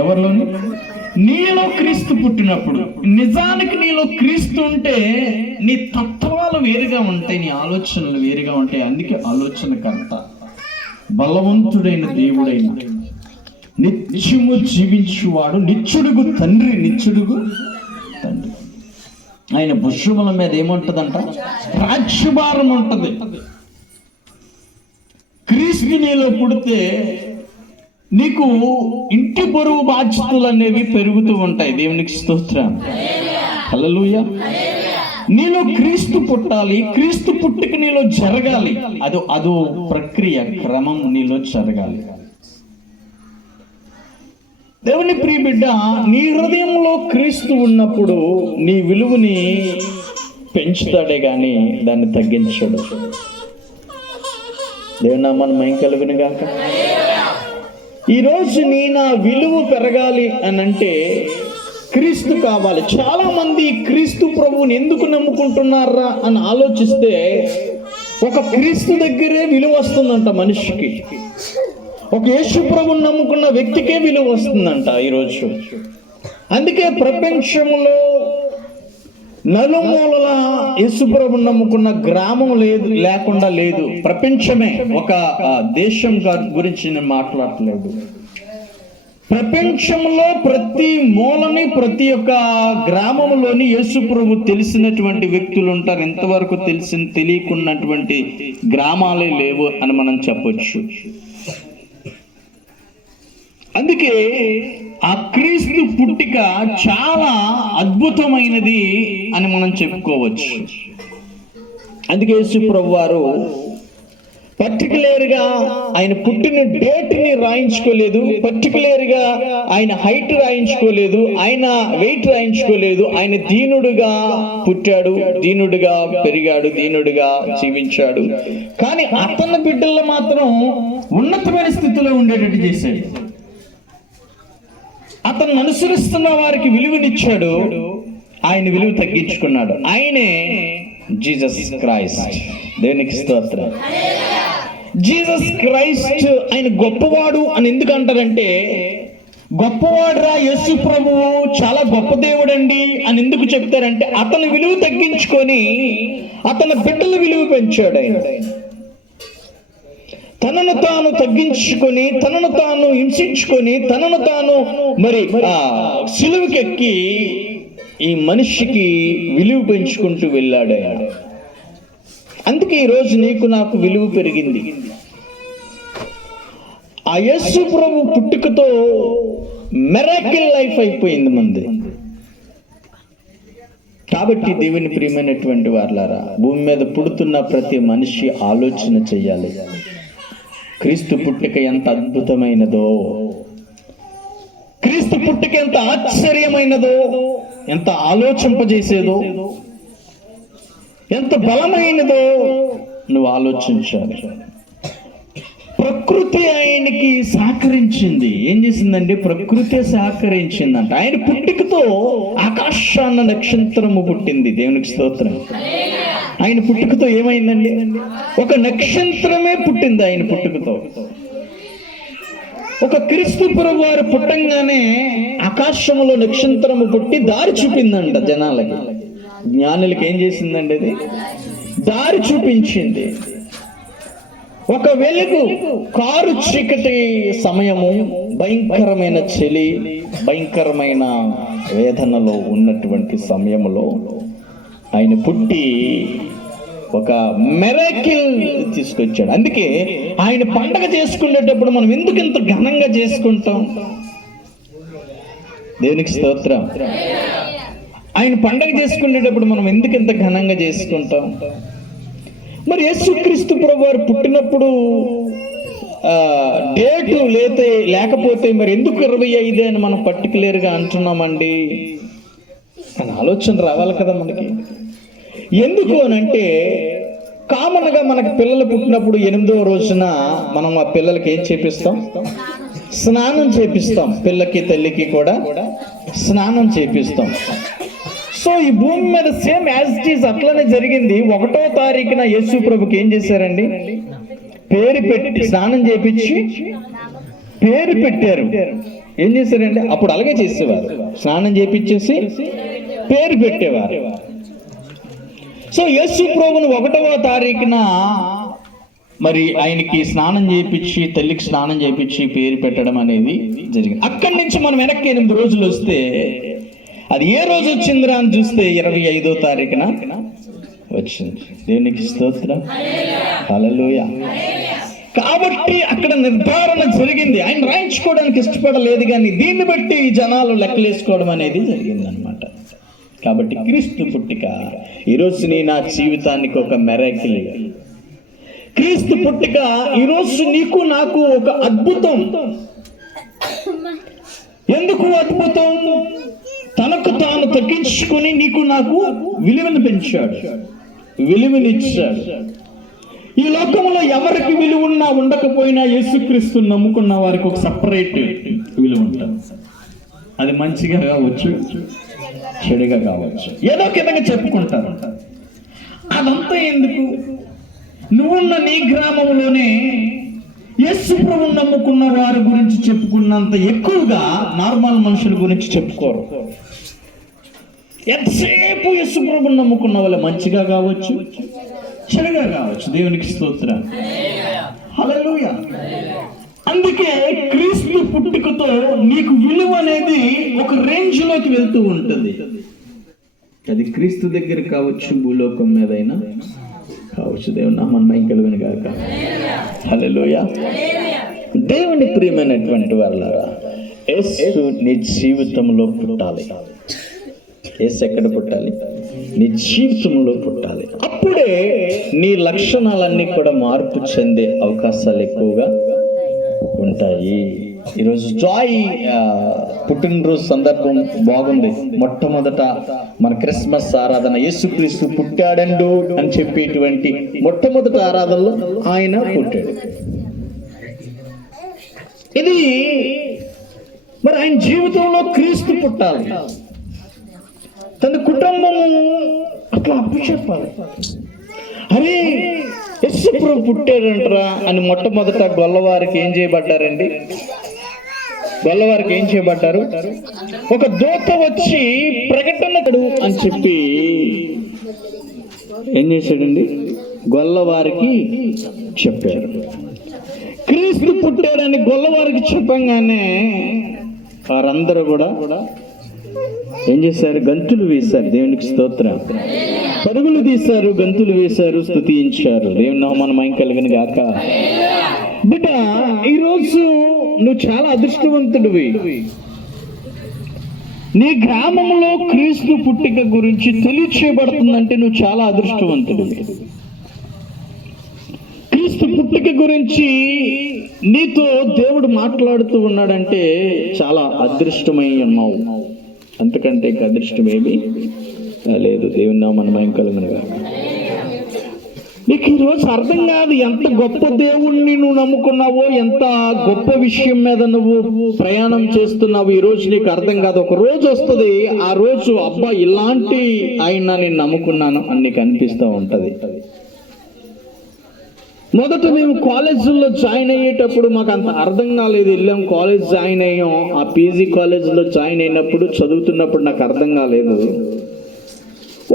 ఎవరిలోని? నీలో క్రీస్తు పుట్టినప్పుడు. నిజానికి నీలో క్రీస్తు ఉంటే నీ తత్వాలు వేరుగా ఉంటాయి, నీ ఆలోచనలు వేరుగా ఉంటాయి. అందుకే ఆలోచనకర్త, బలవంతుడైన దేవుడైన నిత్యము జీవించువాడు, నిత్యుడుగు తండ్రి, నిత్యుడుగు తండ్రి. ఆయన భుజముల మీద ఏముంటదంట? రాజ్యభారం ఉంటది. క్రీస్తు నీలో పుడితే నీకు ఇంటి బరువు బాధ్యతలు అనేవి పెరుగుతూ ఉంటాయి. దేవునికి స్తోత్రం, హల్లెలూయా. నీలో క్రీస్తు పుట్టాలి, క్రీస్తు పుట్టుక నీలో జరగాలి. అదో ప్రక్రియ, క్రమం నీలో జరగాలి. దేవుని ప్రియ బిడ్డ, నీ హృదయంలో క్రీస్తు ఉన్నప్పుడు నీ విలువని పెంచుతాడే గాని దాన్ని తగ్గించడు. దేవుని నామానికి మహిమ కలుగును గాక. ఈరోజు నా విలువ పెరగాలి అని అంటే క్రీస్తు కావాలి. చాలా మంది క్రీస్తు ప్రభువుని ఎందుకు నమ్ముకుంటున్నారా అని ఆలోచిస్తే ఒక క్రీస్తు దగ్గరే విలువ వస్తుందంట మనిషికి. ఒక యేసు ప్రభువుని నమ్ముకున్న వ్యక్తికే విలువ వస్తుందంట ఈరోజు. అందుకే ప్రపంచంలో నలుమూలల యేసు ప్రభువుని నమ్ముకున్న గ్రామం లేకుండా లేదు. ప్రపంచమే, ఒక దేశం గురించి నేను మాట్లాడట్లేదు. ప్రపంచంలో ప్రతి మూలని, ప్రతి ఒక్క గ్రామంలోని యేసు ప్రభు తెలిసినటువంటి వ్యక్తులు ఉంటారు. ఇంతవరకు తెలియకున్నటువంటి గ్రామాలే లేవు అని మనం చెప్పొచ్చు. అందుకే ఆ క్రీస్తు పుట్టిక చాలా అద్భుతమైనది అని మనం చెప్పుకోవచ్చు. అందుకే యేసు ప్రభు వారు పర్టికులర్గా ఆయన పుట్టిన డేట్ని రాయించుకోలేదు, పర్టికులర్గా ఆయన హైట్ రాయించుకోలేదు, ఆయన వెయిట్ రాయించుకోలేదు. ఆయన దీనుడుగా పుట్టాడు, దీనుడుగా పెరిగాడు, దీనుడుగా జీవించాడు. కానీ అతని బిడ్డల్లో మాత్రం ఉన్నతమైన స్థితిలో ఉండేటట్టు చేశాడు. అతను అనుసరిస్తున్న వారికి విలువనిచ్చాడు, ఆయన విలువ తగ్గించుకున్నాడు. ఆయనే జీసస్ క్రైస్ట్. దేవునికి స్తోత్రం. జీసస్ క్రైస్ట్ ఆయన గొప్పవాడు అని ఎందుకు అంటారంటే, గొప్పవాడురా యేసు ప్రభువు, చాలా గొప్ప దేవుడండి అని ఎందుకు చెప్తారంటే, అతని విలువ తగ్గించుకొని అతని బిడ్డల విలువ పెంచాడు. ఆయన తనను తాను తగ్గించుకొని, తనను తాను హింసించుకొని, తనను తాను మరి సిలువకెక్కి ఈ మనిషికి విలువ పెంచుకుంటూ వెళ్ళాడు ఆయన. అందుకే ఈరోజు నీకు నాకు విలువ పెరిగింది. ఆ యేసు ప్రభు పుట్టుకతో మిరాకిల్ లైఫ్ అయిపోయింది మంది. కాబట్టి దేవుని ప్రియమైనటువంటి వారలారా, భూమి మీద పుడుతున్న ప్రతి మనిషి ఆలోచన చెయ్యాలి. క్రీస్తు పుట్టుక ఎంత అద్భుతమైనదో, క్రీస్తు పుట్టుక ఎంత ఆశ్చర్యమైనదో, ఎంత ఆలోచింపజేసేదో, ఎంత బలమైనదో నువ్వు ఆలోచించాలి. ప్రకృతి ఆయనకి సహకరించింది. ఏం చేసిందండి? ప్రకృతి సహకరించిందంట. ఆయన పుట్టుకతో ఆకాశాన్న నక్షత్రము పుట్టింది. దేవునికి స్తోత్రం. ఆయన పుట్టుకతో ఏమైందండి? ఒక నక్షత్రమే పుట్టింది ఆయన పుట్టుకతో. ఒక క్రీస్తు ప్రభు వారు పుట్టంగానే ఆకాశంలో నక్షత్రము పుట్టి దారి చూపిందంట జనాలకి. జ్ఞానులకి ఏం చేసిందండి? అది దారి చూపించింది. ఒక వెలుగు, కారు చీకటి సమయము, భయంకరమైన చలి, భయంకరమైన వేదనలో ఉన్నటువంటి సమయంలో ఆయన పుట్టి ఒక మిరాకిల్ తీసుకొచ్చాడు. అందుకే ఆయన పండగ చేసుకునేటప్పుడు మనం ఎందుకు ఇంత ఘనంగా చేసుకుంటాం? దేవునికి స్తోత్రం. ఆయన పండగ చేసుకునేటప్పుడు మనం ఎందుకు ఇంత ఘనంగా చేసుకుంటాం? మరి యేసుక్రీస్తు ప్రభువారు పుట్టినప్పుడు డేటు లేకపోతే మరి ఎందుకు 25 అని మనం పర్టికులర్గా అంటున్నామండి అని ఆలోచన రావాలి కదా మనకి. ఎందుకు అని అంటే, కామన్గా మనకి పిల్లలు పుట్టినప్పుడు 8వ రోజున మనం ఆ పిల్లలకి ఏం చేపిస్తాం? స్నానం చేపిస్తాం. పిల్లకి తల్లికి కూడా స్నానం చేపిస్తాం. సో ఈ భూమి మీద సేమ్ యాజ్ ఇట్ ఈజ్ అట్లనే జరిగింది. 1వ తారీఖున యేసు ప్రభుకి ఏం చేశారండి? పేరు పెట్టి స్నానం చేపించి పేరు పెట్టారు. ఏం చేశారంటే అప్పుడు అలాగే చేసేవారు, స్నానం చేపించేసి పేరు పెట్టేవారు. సో యేసు ప్రభువును 1వ తారీఖున మరి ఆయనకి స్నానం చేయించి, తల్లికి స్నానం చేయించి పేరు పెట్టడం అనేది జరిగింది. అక్కడి నుంచి మనం వెనక్కి 8 రోజులు వస్తే అది ఏ రోజు వచ్చిందిరా అని చూస్తే 25వ తారీఖున వచ్చింది. దేవునికి స్తోత్రం, హల్లెలూయా. కాబట్టి అక్కడ నిర్ధారణ జరిగింది. ఆయన రాయించుకోవడానికి ఇష్టపడలేదు, కానీ దీన్ని బట్టి జనాలు లెక్కలేసుకోవడం అనేది జరిగింది అనమాట. కాబట్టి క్రీస్తు పుట్టిక ఈరోజు నా జీవితానికి ఒక మెరాకిల్. క్రీస్తు పుట్టిక ఈరోజు నీకు నాకు ఒక అద్భుతం. ఎందుకు అద్భుతం? తనకు తాను తగ్గించుకొని నీకు నాకు విలువను పెంచాడు, విలువనిచ్చాడు. ఈ లోకంలో ఎవరికి విలువ ఉన్నా ఉండకపోయినా యేసుక్రీస్తు నమ్ముకున్న వారికి ఒక సపరేట్ విలువ ఉంటుంది. అది మంచిగా కావచ్చు, చెడుగా కావచ్చు, ఏదో ఒక విధంగా చెప్పుకుంటారు. అదంతా ఎందుకు? నువ్వున్న నీ గ్రామంలోనే యేసు ప్రభువును నమ్ముకున్న వారి గురించి చెప్పుకున్నంత ఎక్కువగా నార్మల్ మనుషుల గురించి చెప్పుకోరు. ఎంతసేపు యేసు ప్రభువును నమ్ముకున్న వాళ్ళు మంచిగా కావచ్చు, చెడుగా కావచ్చు. దేవునికి స్తోత్రం, హల్లెలూయా. అందుకే క్రీస్తు పుట్టుకతో నీకు విలువ అనేది ఒక రేంజ్ లోకి వెళ్తూ ఉంటుంది. అది క్రీస్తు దగ్గర కావచ్చు, భూలోకం మీదైనా కావచ్చు. దేవుని నామమున మహిమ కలుగును గాక, హల్లెలూయా. దేవుని ప్రియమైనటువంటి వారలారా, యేసు నీ జీవితంలో పుట్టాలి. యేసు ఎక్కడ పుట్టాలి? నీ జీవితంలో పుట్టాలి. అప్పుడే నీ లక్షణాలన్నీ కూడా మార్పు చెందే అవకాశాలు ఎక్కువగా ఉంటాయి. ఈరోజు జాయ్ పుట్టినరోజు సందర్భం బాగుంది. మొట్టమొదట మన క్రిస్మస్ ఆరాధన, యేసుక్రీస్తు పుట్టాడండు అని చెప్పేటువంటి మొట్టమొదటి ఆరాధనలో ఆయన పుట్టాడు. ఇది మరి ఆయన జీవితంలో క్రీస్తు పుట్టాలి. తన కుటుంబము అట్లా అప్పు చెప్పాలి. అరే యేసు ప్రభు పుట్టాడంటరా అని మొట్టమొదట గొల్లవారికి ఏం చేయబడ్డారండి? గొల్లవారికి ఏం చేయబడ్డారు? ఒక దూత వచ్చి ప్రకటనడు అని చెప్పి ఏం చేశాడండి? గొల్లవారికి చెప్పారు. క్రీస్తు పుట్టాడని గొల్లవారికి చెప్పంగానే వారందరూ కూడా ఏం చేశారు? గంతులు వేశారు. దేవునికి స్తోత్రం. పరుగులు తీశారు, గంతులు వేశారు, స్తుతించారు. దేవుని నామమున మహిమ కలుగును గాక. బిడ్డ, ఈరోజు నువ్వు చాలా అదృష్టవంతుడివి. నీ గ్రామంలో క్రీస్తు పుట్టిక గురించి తెలియచేయబడుతుందంటే నువ్వు చాలా అదృష్టవంతుడివి. క్రీస్తు పుట్టిక గురించి నీతో దేవుడు మాట్లాడుతూ ఉన్నాడంటే చాలా అదృష్టమై ఉన్నావు. అంతకంటే ఇంకా అదృష్టం ఏమీ లేదు. దేవుని నామమున మహిమ కలుగును గాక. నీకు ఈరోజు అర్థం కాదు ఎంత గొప్ప దేవుణ్ణి నువ్వు నమ్ముకున్నావో, ఎంత గొప్ప విషయం మీద నువ్వు ప్రయాణం చేస్తున్నావు. ఈరోజు నీకు అర్థం కాదు. ఒక రోజు వస్తుంది, ఆ రోజు అబ్బా ఇలాంటి ఆయన నేను నమ్ముకున్నాను అని నీకు అనిపిస్తూ ఉంటది. మొదట మేము కాలేజీలో జాయిన్ అయ్యేటప్పుడు మాకు అంత అర్థం కాలేదు. వెళ్ళాం, కాలేజ్ జాయిన్ అయ్యాం. ఆ పీజీ కాలేజీలో జాయిన్ అయినప్పుడు చదువుతున్నప్పుడు నాకు అర్థం కాలేదు.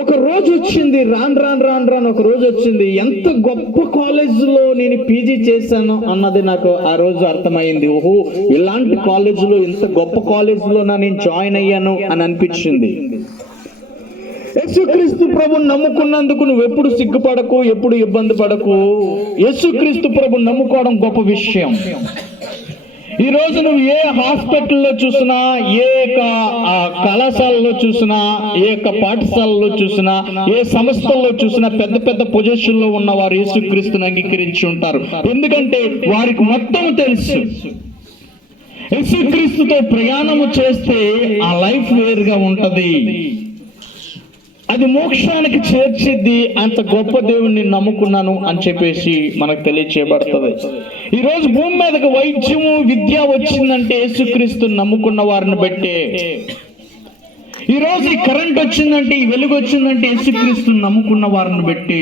ఒక రోజు వచ్చింది, రాను ఒక రోజు వచ్చింది. ఎంత గొప్ప కాలేజీలో నేను పీజీ చేశాను అన్నది నాకు ఆ రోజు అర్థమైంది. ఓహో, ఇలాంటి కాలేజీలో, ఇంత గొప్ప కాలేజీలో నేను జాయిన్ అయ్యాను అని అనిపించింది. యేసుక్రీస్తు ప్రభుని నమ్ముకున్నందుకు నువ్వు ఎప్పుడు సిగ్గుపడకు, ఎప్పుడు ఇబ్బంది పడకు. యేసుక్రీస్తు ప్రభుని నమ్ముకోవడం గొప్ప విషయం. ఈ రోజు నువ్వు ఏ హాస్పిటల్లో చూసినా, ఏ కళాశాలలో చూసినా, ఏ పాఠశాలలో చూసినా, ఏ సంస్థల్లో చూసినా పెద్ద పెద్ద పొజిషన్ లో ఉన్న వారు యేసుక్రీస్తుని అంగీకరించి ఉంటారు. ఎందుకంటే వారికి మొత్తం తెలుసు. యేసుక్రీస్తుతో ప్రయాణము చేస్తే ఆ లైఫ్ వేరుగా ఉంటది, అది మోక్షానికి చేర్చిద్ది. అంత గొప్ప దేవుణ్ణి నమ్ముకున్నాను అని చెప్పేసి మనకు తెలియచేయబడుతుంది. ఈ రోజు భూమి మీదకి వైద్యము, విద్య వచ్చిందంటే యేసుక్రీస్తుని నమ్ముకున్న వారిని బట్టే. ఈ రోజు ఈ కరెంట్ వచ్చిందంటే, ఈ వెలుగు వచ్చిందంటే యేసుక్రీస్తుని నమ్ముకున్న వారిని బట్టి.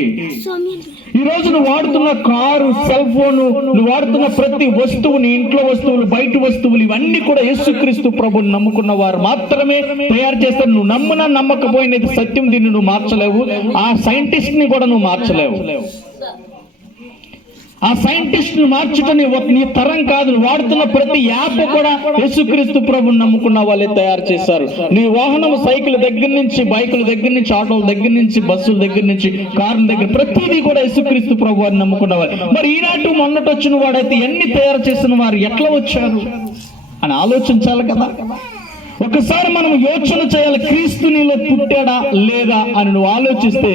ఈ రోజు నువ్వు వాడుతున్న కారు, సెల్ ఫోన్, నువ్వు వాడుతున్న ప్రతి వస్తువు, నీ ఇంట్లో వస్తువులు, బయట వస్తువులు, ఇవన్నీ కూడా యేసుక్రీస్తు ప్రభుని నమ్ముకున్న వారు మాత్రమే తయారు చేస్తారు. నువ్వు నమ్మునా నమ్మకపోయినది సత్యం, దీన్ని నువ్వు మార్చలేవు. ఆ సైంటిస్ట్ ని కూడా నువ్వు మార్చలేవు. ఆ సైంటిస్ట్ ని మార్చడం నీ తరం కాదు. వాడుతున్న ప్రతి యాప్ కూడా యేసుక్రీస్తు ప్రభుని నమ్ముకున్న వాళ్ళే తయారు చేశారు. నీ వాహనం సైకిల్ దగ్గర నుంచి, బైకుల దగ్గర నుంచి, ఆటోల దగ్గర నుంచి, బస్సుల దగ్గర నుంచి, కార్ల దగ్గర, ప్రతిదీ కూడా యేసుక్రీస్తు ప్రభు అని నమ్ముకున్న వారు. మరి ఈనాటి మొన్నటి వచ్చిన వాడైతే ఎన్ని తయారు చేసిన వారు ఎట్లా వచ్చారు అని ఆలోచించాలి కదా. ఒకసారి మనం యోచన చేయాలి, క్రీస్తు నీలో పుట్టాడా లేదా అని నువ్వు ఆలోచిస్తే,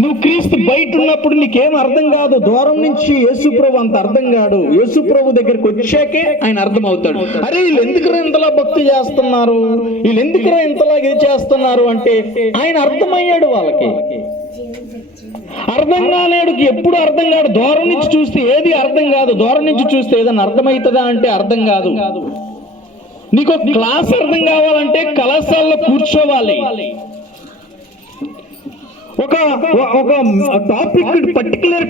నువ్వు క్రీస్తు బయట ఉన్నప్పుడు నీకేం అర్థం కాదు. దూరం నుంచి యేసు ప్రభు అంత అర్థం కాడు. యేసు ప్రభు దగ్గరికి వచ్చాకే ఆయన అర్థం అవుతాడు. అరే వీళ్ళు ఎందుకురా ఇంతలా భక్తి చేస్తున్నారు, వీళ్ళు ఎందుకురా ఇంతలా ఇది చేస్తున్నారు అంటే ఆయన అర్థమయ్యాడు వాళ్ళకి. అర్థం కాలేడు, ఎప్పుడు అర్థం కాదు. దూరం నుంచి చూస్తే ఏది అర్థం కాదు. దూరం నుంచి చూస్తే ఏదైనా అర్థమవుతుందా అంటే అర్థం కాదు. నీకు క్లాస్ అర్థం కావాలంటే కళాశాలలో కూర్చోవాలి. ఒక టాపిక్ పర్టికులర్